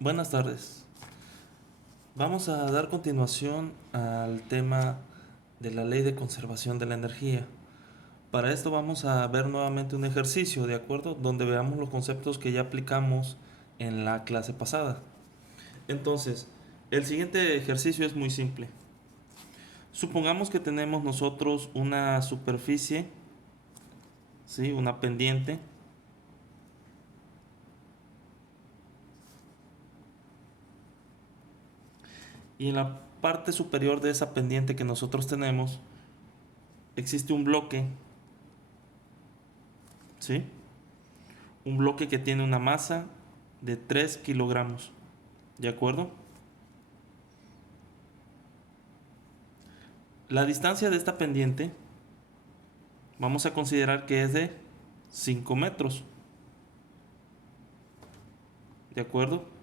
Buenas tardes. Vamos a dar continuación al tema de la ley de conservación de la energía. Para esto vamos a ver nuevamente un ejercicio, ¿de acuerdo? Donde veamos los conceptos que ya aplicamos en la clase pasada. Entonces, el siguiente ejercicio es muy simple. Supongamos que tenemos nosotros una superficie, ¿sí? Una pendiente. Y en la parte superior de esa pendiente que nosotros tenemos existe un bloque, ¿sí? Un bloque que tiene una masa de 3 kilogramos. ¿De acuerdo? La distancia de esta pendiente vamos a considerar que es de 5 metros. ¿De acuerdo?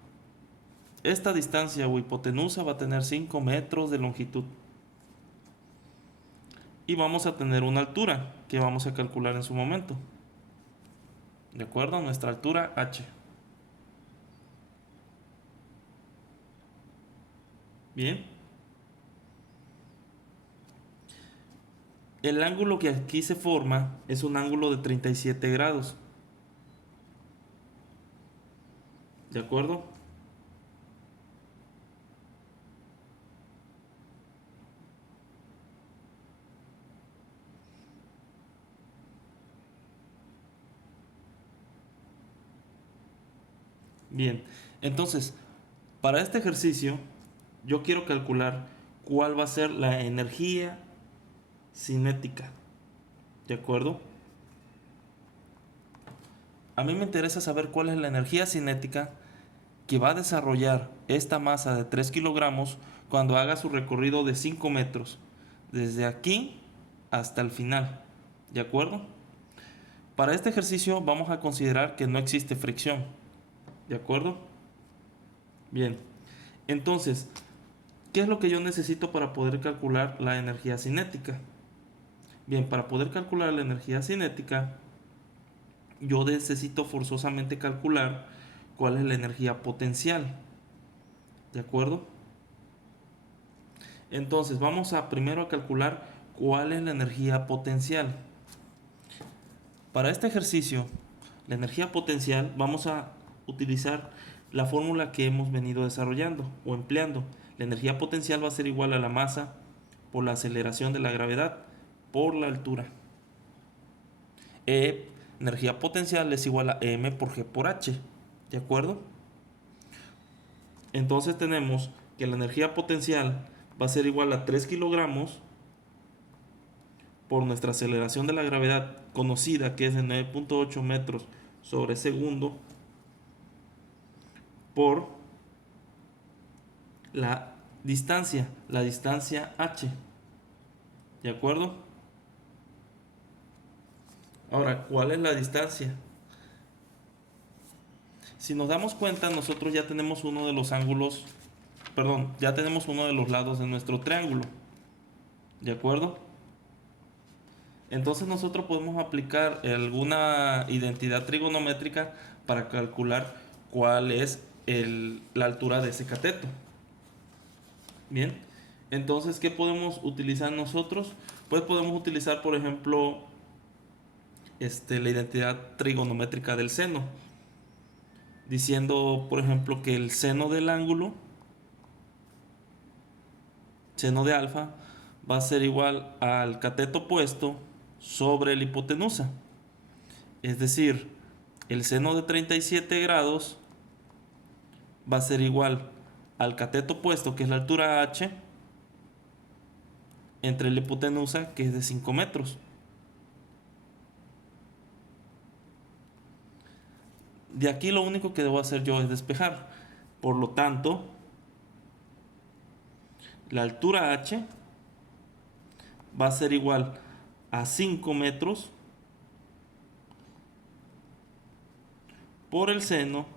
Esta distancia o hipotenusa va a tener 5 metros de longitud. Y vamos a tener una altura que vamos a calcular en su momento. ¿De acuerdo? Nuestra altura h. Bien. El ángulo que aquí se forma es un ángulo de 37 grados. ¿De acuerdo? Bien, entonces, para este ejercicio, yo quiero calcular cuál va a ser la energía cinética. ¿De acuerdo? A mí me interesa saber cuál es la energía cinética que va a desarrollar esta masa de 3 kilogramos cuando haga su recorrido de 5 metros, desde aquí hasta el final. ¿De acuerdo? Para este ejercicio vamos a considerar que no existe fricción. ¿De acuerdo? Bien. Entonces, ¿qué es lo que yo necesito para poder calcular la energía cinética? Bien, para poder calcular la energía cinética, yo necesito forzosamente calcular cuál es la energía potencial. ¿De acuerdo? Entonces, vamos a primero a calcular cuál es la energía potencial. Para este ejercicio, la energía potencial, vamos a utilizar la fórmula que hemos venido desarrollando o empleando. La energía potencial va a ser igual a la masa por la aceleración de la gravedad por la altura. Energía potencial es igual a m por g por h. ¿De acuerdo? Entonces tenemos que la energía potencial va a ser igual a 3 kilogramos por nuestra aceleración de la gravedad conocida, que es de 9.8 metros sobre segundo, por la distancia h. ¿De acuerdo? Ahora, ¿cuál es la distancia? Si nos damos cuenta, nosotros ya tenemos uno de los ángulos, perdón, ya tenemos uno de los lados de nuestro triángulo. ¿De acuerdo? Entonces nosotros podemos aplicar alguna identidad trigonométrica para calcular cuál es la altura de ese cateto. Bien, entonces, ¿qué podemos utilizar nosotros? Pues podemos utilizar, por ejemplo, la identidad trigonométrica del seno, diciendo, por ejemplo, que el seno del ángulo, seno de alfa, va a ser igual al cateto opuesto sobre la hipotenusa. Es decir, el seno de 37 grados va a ser igual al cateto opuesto, que es la altura h, entre la hipotenusa, que es de 5 metros. De aquí lo único que debo hacer yo es despejar. Por lo tanto, la altura h va a ser igual a 5 metros por el seno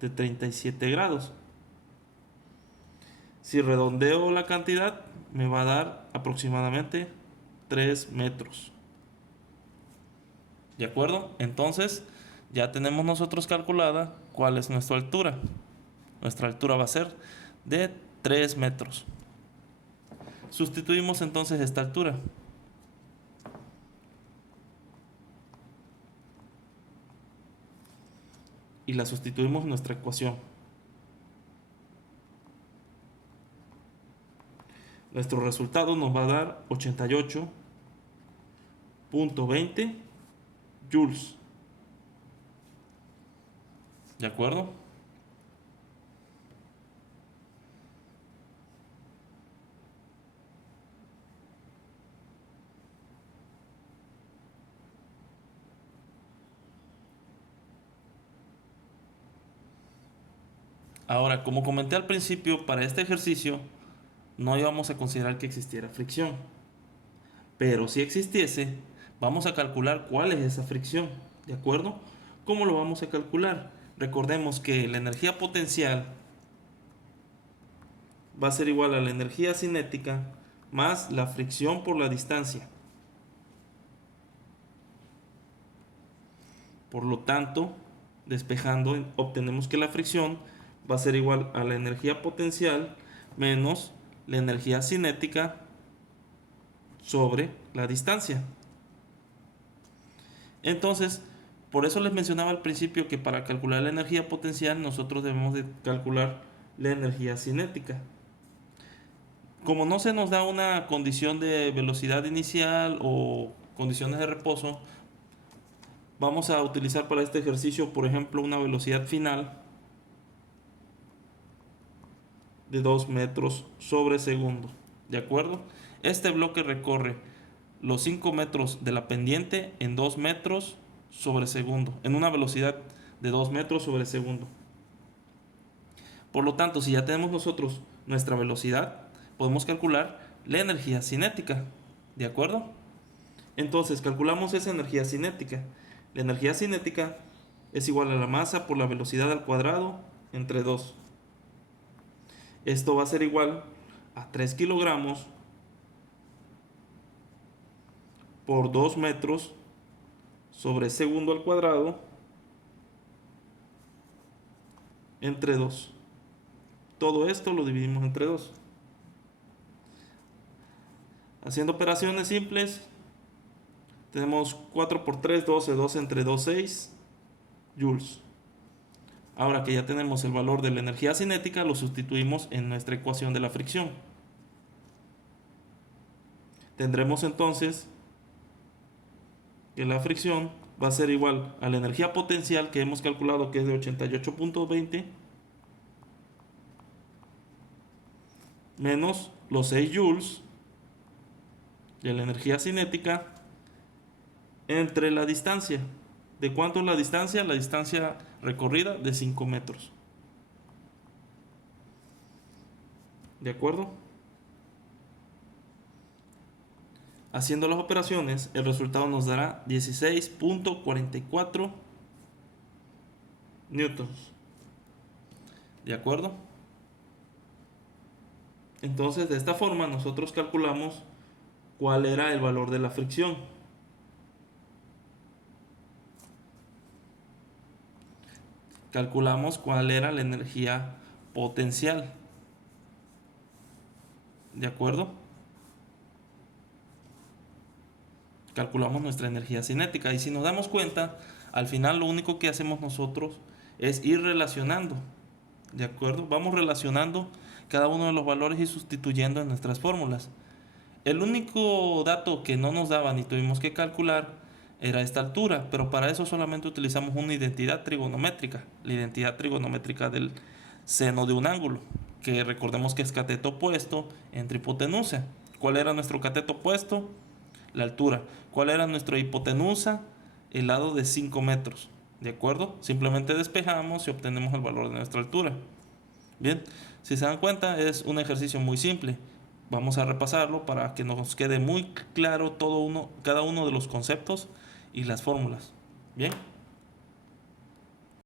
de 37 grados. Si redondeo la cantidad, me va a dar aproximadamente 3 metros. ¿De acuerdo? Entonces, ya tenemos nosotros calculada cuál es nuestra altura. Nuestra altura va a ser de 3 metros. Sustituimos entonces esta altura. Y la sustituimos en nuestra ecuación. Nuestro resultado nos va a dar 88.20 joules. ¿De acuerdo? Ahora, como comenté al principio, para este ejercicio no íbamos a considerar que existiera fricción. Pero si existiese, vamos a calcular cuál es esa fricción. ¿De acuerdo? ¿Cómo lo vamos a calcular? Recordemos que la energía potencial va a ser igual a la energía cinética más la fricción por la distancia. Por lo tanto, despejando, obtenemos que la fricción va a ser igual a la energía potencial menos la energía cinética sobre la distancia. Entonces, por eso les mencionaba al principio que para calcular la energía potencial nosotros debemos de calcular la energía cinética. Como no se nos da una condición de velocidad inicial o condiciones de reposo, vamos a utilizar para este ejercicio, por ejemplo, una velocidad final de 2 metros sobre segundo. ¿De acuerdo? Este bloque recorre los 5 metros de la pendiente en 2 metros sobre segundo, en una velocidad de 2 metros sobre segundo. Por lo tanto, si ya tenemos nosotros nuestra velocidad, podemos calcular la energía cinética. ¿De acuerdo? Entonces, calculamos esa energía cinética. La energía cinética es igual a la masa por la velocidad al cuadrado entre 2. Esto va a ser igual a 3 kilogramos por 2 metros sobre segundo al cuadrado entre 2. Todo esto lo dividimos entre 2. Haciendo operaciones simples, tenemos 4 por 3, 12, 12 entre 2, 6 joules. Ahora que ya tenemos el valor de la energía cinética, lo sustituimos en nuestra ecuación de la fricción. Tendremos entonces que la fricción va a ser igual a la energía potencial que hemos calculado, que es de 88.20 menos los 6 joules de la energía cinética entre la distancia. ¿De cuánto es la distancia? La distancia recorrida de 5 metros. ¿De acuerdo? Haciendo las operaciones, el resultado nos dará 16.44 newtons. ¿De acuerdo? Entonces, de esta forma nosotros calculamos cuál era el valor de la fricción. Calculamos cuál era la energía potencial. ¿De acuerdo? Calculamos nuestra energía cinética. Y si nos damos cuenta, al final lo único que hacemos nosotros es ir relacionando. ¿De acuerdo? Vamos relacionando cada uno de los valores y sustituyendo en nuestras fórmulas. El único dato que no nos daban y tuvimos que calcular era esta altura, pero para eso solamente utilizamos una identidad trigonométrica, la identidad trigonométrica del seno de un ángulo, que recordemos que es cateto opuesto entre hipotenusa. ¿Cuál era nuestro cateto opuesto? La altura. ¿Cuál era nuestra hipotenusa? El lado de 5 metros. ¿De acuerdo? Simplemente despejamos y obtenemos el valor de nuestra altura. Bien, si se dan cuenta es un ejercicio muy simple. Vamos a repasarlo para que nos quede muy claro cada uno de los conceptos y las fórmulas. Bien.